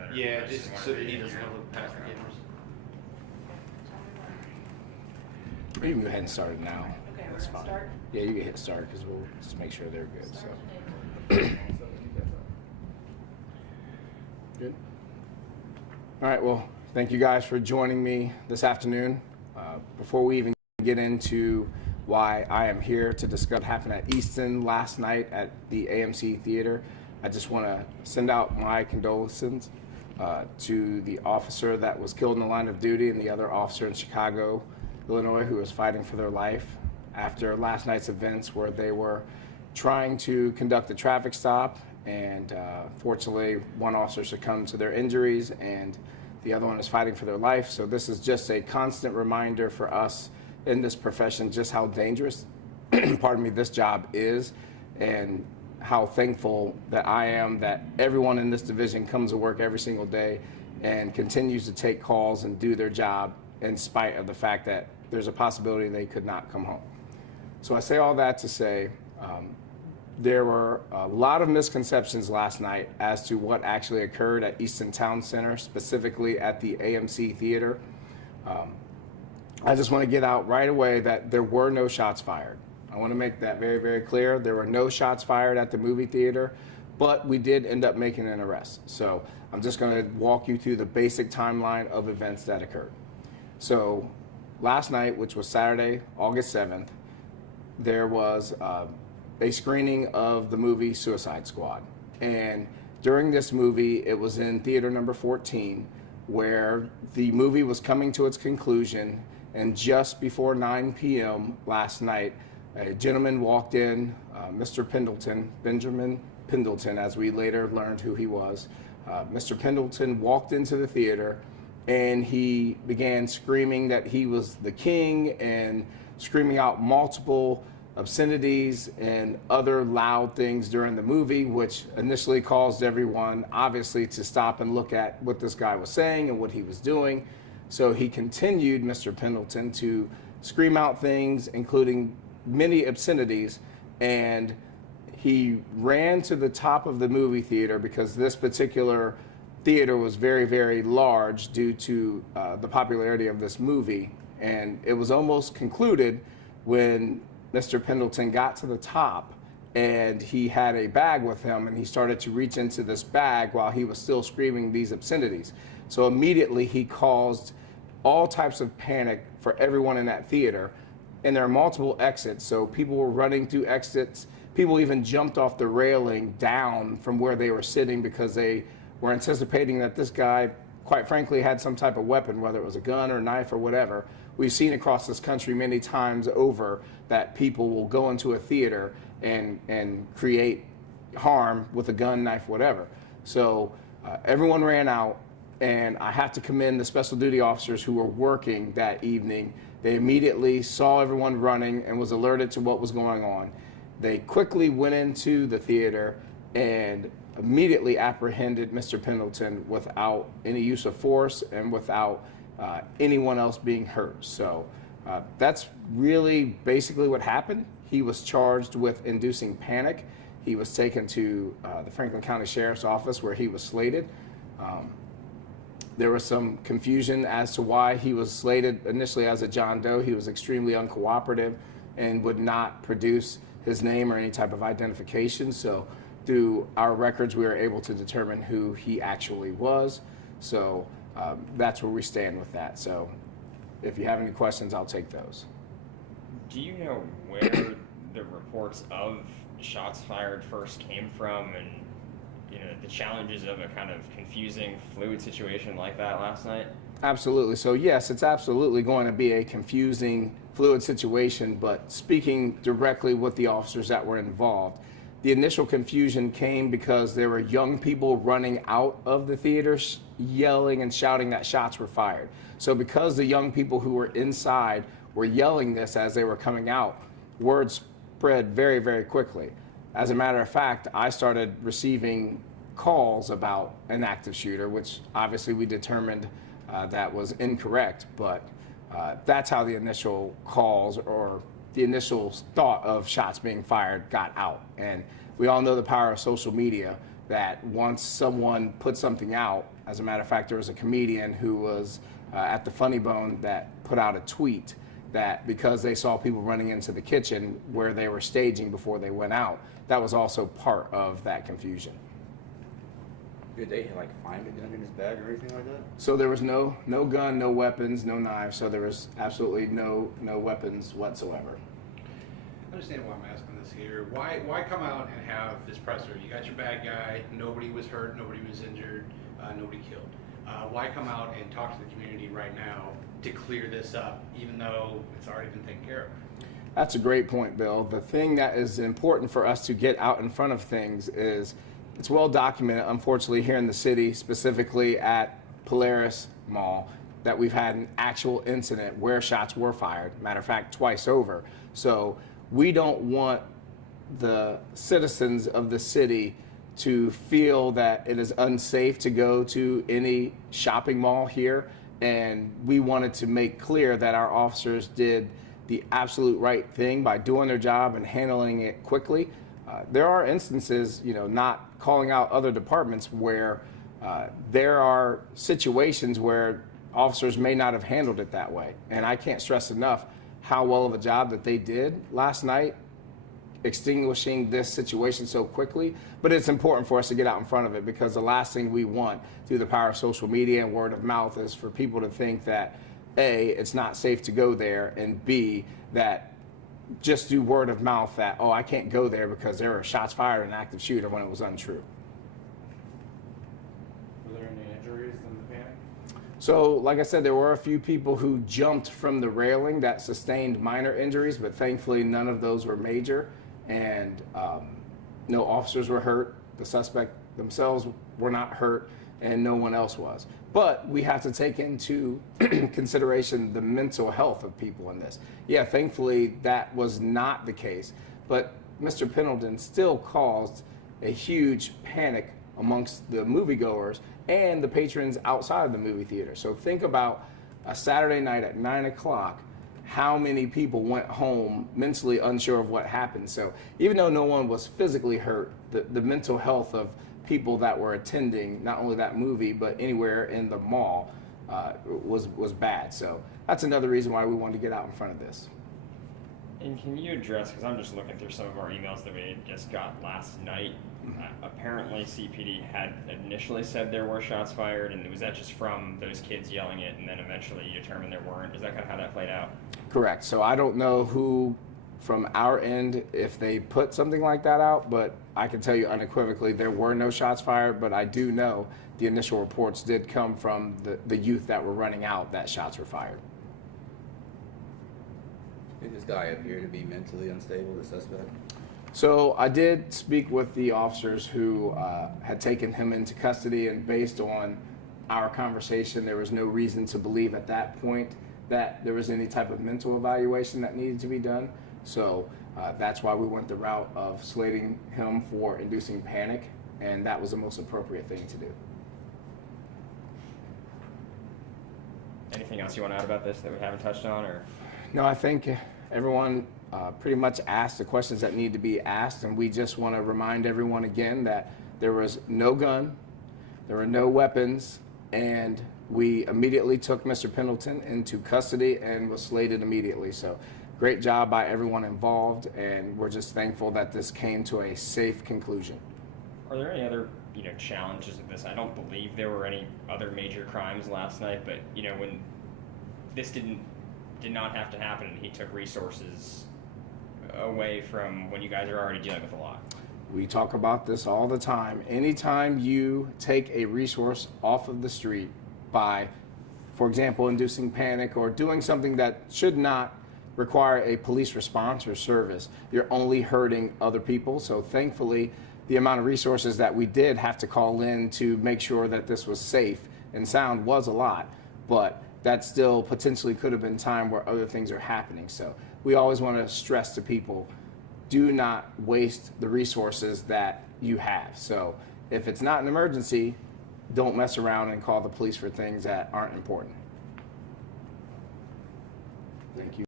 better. Yeah, I just didn't so wanna that he be doesn't look past the cameras. You can go ahead and start it now. Okay, we're That's gonna fine. start? Yeah, you can hit start because we'll just make sure they're good. Start So today. good. All right. Well, thank you guys for joining me this afternoon. Before we even get into why I am here to discuss what happened at Easton last night at the AMC Theater, I just want to send out my condolences to the officer that was killed in the line of duty and the other officer in Chicago, Illinois, who was fighting for their life after last night's events where they were trying to conduct a traffic stop, and fortunately one officer succumbed to their injuries and the other one is fighting for their life. So this is just a constant reminder for us in this profession just how dangerous pardon me, this job is, and how thankful that I am that everyone in this division comes to work every single day and continues to take calls and do their job in spite of the fact that there's a possibility they could not come home. So I say all that to say there were a lot of misconceptions last night as to what actually occurred at Easton Town Center, specifically at the AMC Theater. I just want to get out right away that there were no shots fired. I want to make that very, very clear. There were no shots fired at the movie theater, but we did end up making an arrest. So I'm just going to walk you through the basic timeline of events that occurred. So last night, which was Saturday, August 7th, there was a screening of the movie Suicide Squad. And during this movie, it was in theater number 14, where the movie was coming to its conclusion. And just before 9 p.m. last night, a gentleman walked in, Mr. Pendleton, Benjamin Pendleton, as we later learned who he was. Mr. Pendleton walked into the theater and he began screaming that he was the king and screaming out multiple obscenities and other loud things during the movie, which initially caused everyone obviously to stop and look at what this guy was saying and what he was doing. So he continued, Mr. Pendleton, to scream out things, including many obscenities, and he ran to the top of the movie theater because this particular theater was very, very large due to the popularity of this movie. And it was almost concluded when Mr. Pendleton got to the top and he had a bag with him and he started to reach into this bag while he was still screaming these obscenities. So immediately he caused all types of panic for everyone in that theater. And there are multiple exits, so people were running through exits. People even jumped off the railing down from where they were sitting because they were anticipating that this guy, quite frankly, had some type of weapon, whether it was a gun or knife or whatever. We've seen across this country many times over that people will go into a theater and create harm with a gun, knife, whatever. So everyone ran out, and I have to commend the special duty officers who were working that evening. They immediately saw everyone running and was alerted to what was going on. They quickly went into the theater and immediately apprehended Mr. Pendleton without any use of force and without anyone else being hurt. So that's really basically what happened. He was charged with inducing panic. He was taken to the Franklin County Sheriff's Office where he was slated. There was some confusion as to why he was slated initially as a John Doe. He was extremely uncooperative and would not produce his name or any type of identification. So through our records, we were able to determine who he actually was. So that's where we stand with that. So if you have any questions, I'll take those. Do you know where the reports of shots fired first came from, and the challenges of a kind of confusing, fluid situation like that last night? Absolutely. So yes, it's absolutely going to be a confusing, fluid situation, but speaking directly with the officers that were involved, the initial confusion came because there were young people running out of the theater yelling and shouting that shots were fired. So because the young people who were inside were yelling this as they were coming out, word spread very, very quickly. As a matter of fact, I started receiving calls about an active shooter, which obviously we determined that was incorrect, but that's how the initial calls or the initial thought of shots being fired got out. And we all know the power of social media, that once someone put something out, as a matter of fact, there was a comedian who was at the Funny Bone that put out a tweet that because they saw people running into the kitchen where they were staging before they went out, that was also part of that confusion. Did they find a gun in his bag or anything like that? So there was no gun, no weapons, no knives. So there was absolutely no weapons whatsoever. I understand why I'm asking this here. Why come out and have this presser? You got your bad guy. Nobody was hurt. Nobody was injured. Nobody killed. Why come out and talk to the community right now to clear this up, even though it's already been taken care of? That's a great point, Bill. The thing that is important for us to get out in front of things is it's well documented, unfortunately, here in the city, specifically at Polaris Mall, that we've had an actual incident where shots were fired. Matter of fact, twice over. So we don't want the citizens of the city to feel that it is unsafe to go to any shopping mall here. And we wanted to make clear that our officers did the absolute right thing by doing their job and handling it quickly. There are instances, not calling out other departments where there are situations where officers may not have handled it that way. And I can't stress enough how well of a job that they did last night extinguishing this situation so quickly. But it's important for us to get out in front of it, because the last thing we want through the power of social media and word of mouth is for people to think that A, it's not safe to go there, and B, that just do word of mouth that, oh, I can't go there because there were shots fired in an active shooter, when it was untrue. Were there any injuries in the panic? So, like I said, there were a few people who jumped from the railing that sustained minor injuries, but thankfully none of those were major, and no officers were hurt. The suspect themselves were not hurt, and no one else was. But we have to take into consideration the mental health of people in this. Yeah, thankfully that was not the case, but Mr. Pendleton still caused a huge panic amongst the moviegoers and the patrons outside of the movie theater. So think about a Saturday night at 9 o'clock, how many people went home mentally unsure of what happened. So even though no one was physically hurt, the mental health of people that were attending not only that movie but anywhere in the mall was bad. So that's another reason why we wanted to get out in front of this. And can you address, because I'm just looking through some of our emails that we just got last night, apparently CPD had initially said there were shots fired, and was that just from those kids yelling it, and then eventually you determined there weren't? Is that kind of how that played out? Correct. So I don't know who from our end, if they put something like that out, but I can tell you unequivocally there were no shots fired, but I do know the initial reports did come from the youth that were running out that shots were fired. Did this guy appear to be mentally unstable, the suspect? So I did speak with the officers who had taken him into custody, and based on our conversation, there was no reason to believe at that point that there was any type of mental evaluation that needed to be done. So that's why we went the route of slating him for inducing panic, and that was the most appropriate thing to do. Anything else you want to add about this that we haven't touched on, or? No, I think everyone pretty much asked the questions that need to be asked, and we just want to remind everyone again that there was no gun, there were no weapons, and we immediately took Mr. Pendleton into custody and was slated immediately. So great job by everyone involved, and we're just thankful that this came to a safe conclusion. Are there any other, challenges of this? I don't believe there were any other major crimes last night, but, when this did not have to happen, and he took resources away from when you guys are already dealing with a lot. We talk about this all the time. Anytime you take a resource off of the street by, for example, inducing panic or doing something that should not require a police response or service, you're only hurting other people. So thankfully, the amount of resources that we did have to call in to make sure that this was safe and sound was a lot, but that still potentially could have been time where other things are happening. So we always want to stress to people, do not waste the resources that you have. So if it's not an emergency, don't mess around and call the police for things that aren't important. Thank you.